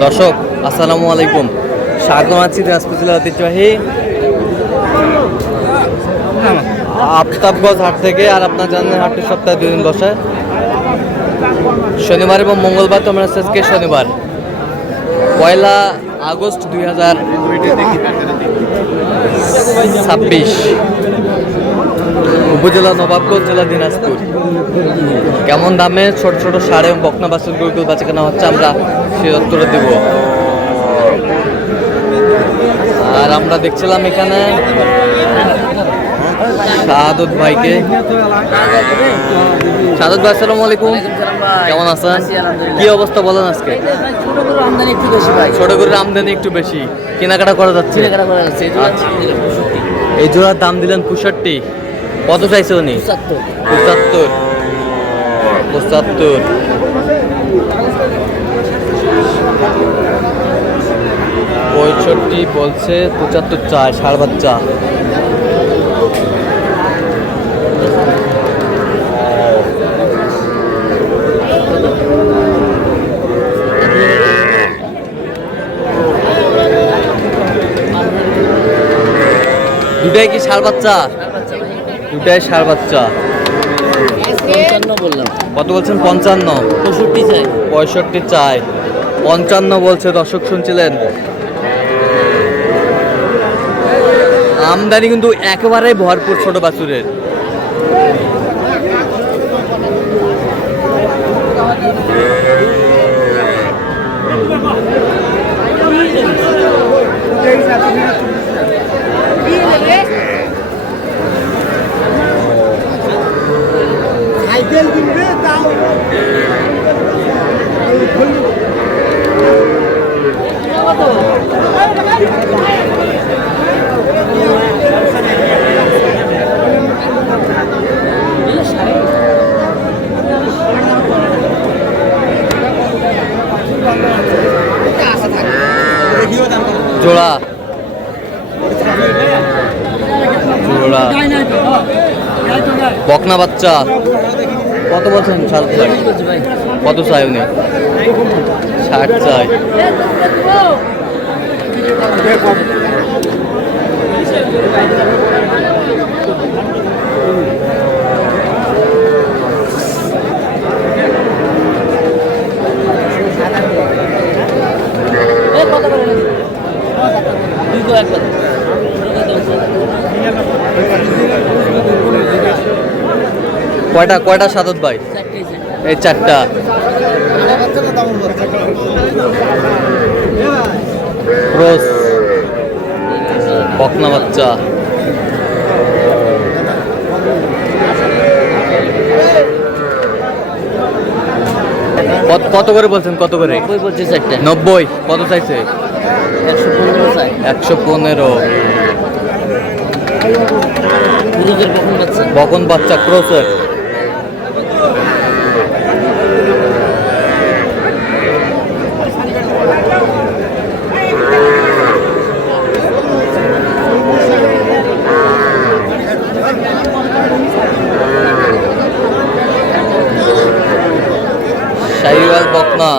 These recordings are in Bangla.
দর্শক আসসালামু আলাইকুম, স্বাগত আছি দিনাজপুর জেলার ঐতিহ্যবাহী আফতাবগঞ্জ হাট থেকে। আর আপনার জানেন হাটটি সপ্তাহে 2 দিন বসে, শনিবার এবং মঙ্গলবার। তোমরা আজকে শনিবার 1 আগস্ট 2026, উপজেলা নবাবগঞ্জ, জেলা দিনাজপুর। কেমন দামে ছোট ছোট ষাঁড় এবং বকনা বাছুর গরুগুলো বেচা কেনা হচ্ছে আমরা সে উত্তর দেব। আর আমরা দেখছিলাম এখানে শাহাদত ভাইকে। শাহাদত ভাই আসসালামু আলাইকুম, কেমন আছেন? কি অবস্থা বলেন আজকে? ছোট গরুর আমদানি একটু বেশি, কেনাকাটা করা যাচ্ছে। এই জোড়ার দাম দিলেন 65। কত চাইছে উনি? 75। 65 বলছে, 75 চায়। ষাঁড় বাচ্চা দুটাই কি ষাঁড় বাচ্চা? দুটাই ষাঁড় বাচ্চা। কত বলছেন? 55। 65 চাই, 55 বলছে। দর্শক শুনছিলেন, আমদানি কিন্তু একেবারে ভরপুর ছোট বাছুরের। জোড়া জোড়া বকনা বাচ্চা। কত বলছেন? কত চাই উনি? 60 চাই। কয়টা কয়টা সাদত ভাই? এই 4টা। ক্রস বকনা বাচ্চা। কত করে বলছেন? কত করে? 90। কত চাইছে? 115। বকন বাচ্চা ক্রসের। শাহিওয়াল বকনা।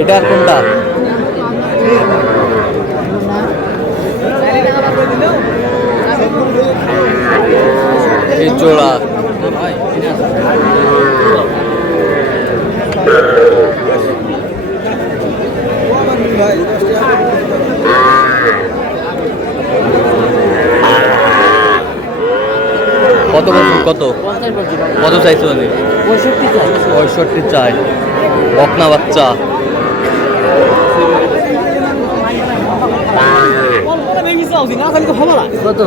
এটা আর কোনটা? এই জোড়া। কত বলছেন? কত কত চাইছো? 65 চাই। বকনা বাচ্চা। কত?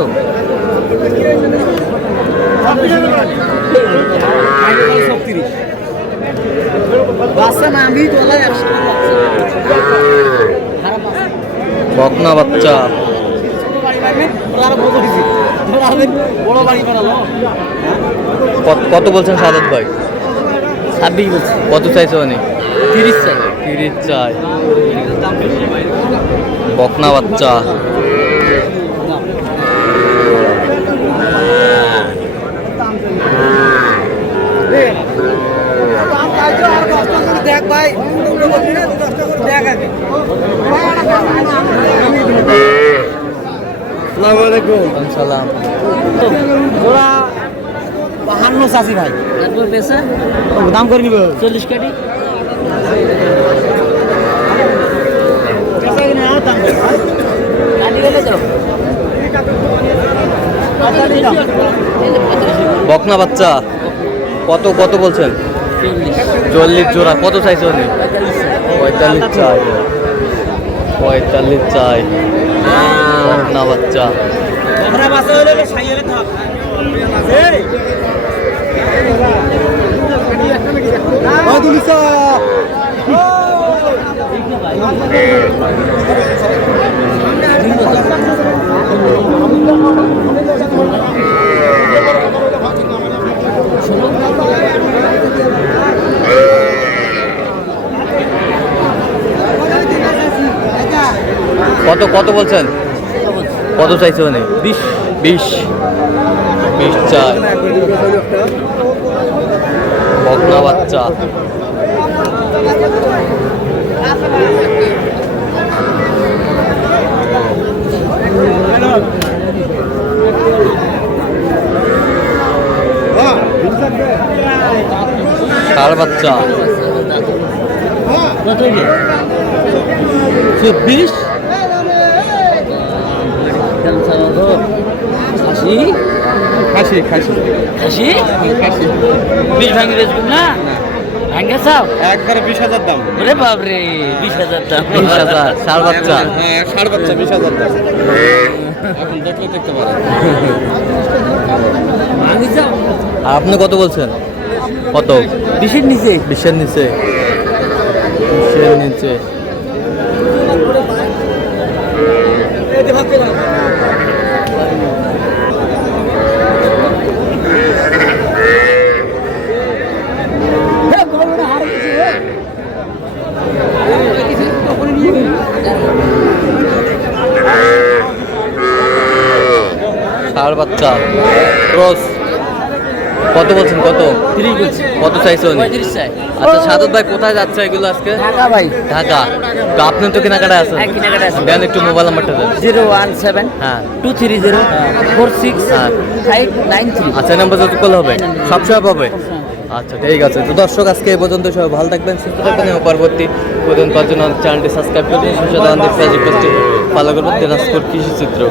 বকনা বাচ্চা। কত বলছেন সাদত ভাই? 26 বলছে। কত চাইছে মানে? 30 চাই। 30 চাই। বকনা বাচ্চা। আলাইকুম। সালাম। জোড়া 52 চাচি ভাই। তারপর বেচা দাম করে নিব 40 কাটি কাটি গেলে দাও বকনা বাচ্চা কত কত বলছেন? 40 জোড়া। কত চাইছে উনি? 45 চাই। 45 চাই বকনা বাচ্চা। কত কত বলছেন? কত চাইছে উনি? 20 চাই বকনা বাচ্চা। ষাঁড় বাচ্চা 24 খাসি খাসি খাসি 20 ভাঙি বেচবেন না ভাঙ্গা চাও একবারে 20,000 দাম। ওরে বাপরে 20,000 দাম 20,000 ষাঁড় বাচ্চা। হ্যাঁ, ষাঁড় বাচ্চা 20,000 দাম। এখন দেখলে দেখতে পারেন। ভাঙি চাও আর আপনি কত বলছেন? কত? 20 নিচে 20-এর নিচে? 20-এর নিচে। ষাঁড় বাচ্চা ক্রস কত বলছেন? কত? 30 বলছি কত চাইছে উনি? 35 চাই। আচ্ছা সাদত ভাই কোথায় যাচ্ছে এগুলো আজকে? ঢাকা ভাই ঢাকা। তো আপনি তো কেনাকাটা আছেন? হ্যাঁ, কেনাকাটায় আছি। দেন একটু মোবাইল নাম্বারটা দেন। 017 হ্যাঁ 230 46 হ্যাঁ। 593 আচ্ছা নাম্বার যত করলে হবে সবসময় পাবে। আচ্ছা ঠিক আছে। তো দর্শক আজকে এই পর্যন্ত সবাই ভালো থাকবেন সুস্থ থাকবেন এবং পরবর্তী পর্যন্ত চ্যানেলটি সাবস্ক্রাইব করবেন। সুস্থ ফলো করবেন দিনাজপুর কৃষি চিত্র।